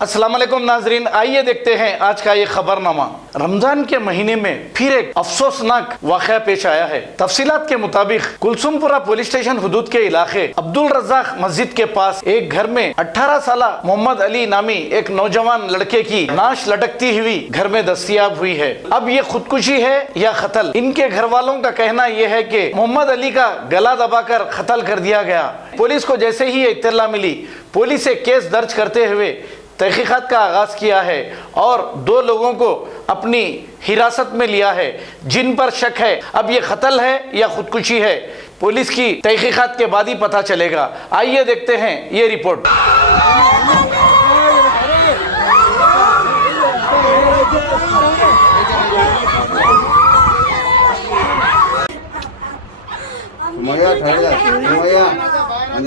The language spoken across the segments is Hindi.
अस्सलाम वालेकुम नाजरीन, आइए देखते हैं आज का ये खबरनामा। रमजान के महीने में फिर एक अफसोसनाक वाक़या पेश आया है। तफसीलात के मुताबिक कुलसुमपुरा पुलिस स्टेशन हुदूद के इलाके अब्दुल रज़ाक मस्जिद के पास एक घर में 18 साल मोहम्मद अली नामी एक नौजवान लड़के की लाश लटकती हुई घर में दस्तयाब हुई है। अब ये खुदकुशी है या कत्ल? इनके घर वालों का कहना यह है कि मोहम्मद अली का गला दबाकर कत्ल कर दिया गया। पुलिस को जैसे ही इत्तला मिली, पुलिस एक केस दर्ज करते हुए तहकीकात का आगाज किया है और 2 लोगों को अपनी हिरासत में लिया है जिन पर शक है। अब ये कत्ल है या खुदकुशी है, पुलिस की तहकीकात के बाद ही पता चलेगा। आइए देखते हैं ये रिपोर्ट।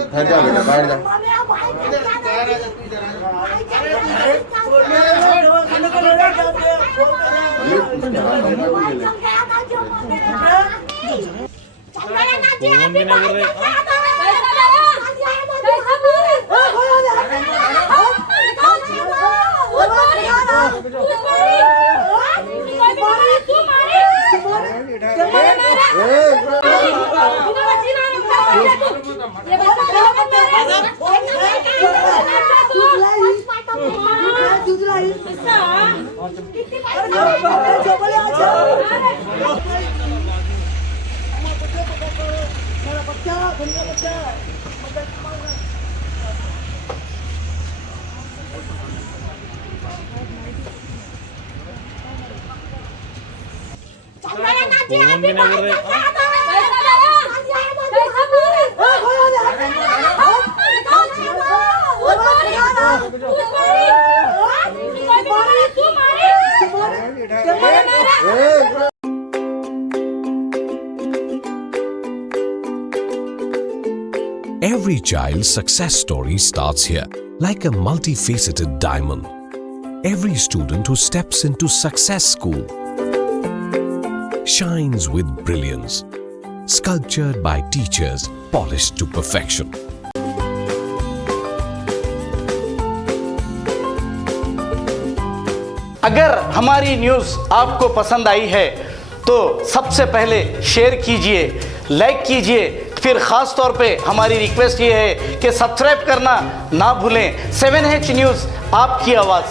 ठहर जा बेटा, बैठ जा। Every child's success story starts here, like a multifaceted diamond. Every student who steps into Success School shines with brilliance, sculptured by teachers polished to perfection. अगर हमारी न्यूज़ आपको पसंद आई है तो सबसे पहले शेयर कीजिए, लाइक कीजिए, फिर ख़ास तौर पे हमारी रिक्वेस्ट ये है कि सब्सक्राइब करना ना भूलें। 7H न्यूज़, आपकी आवाज़।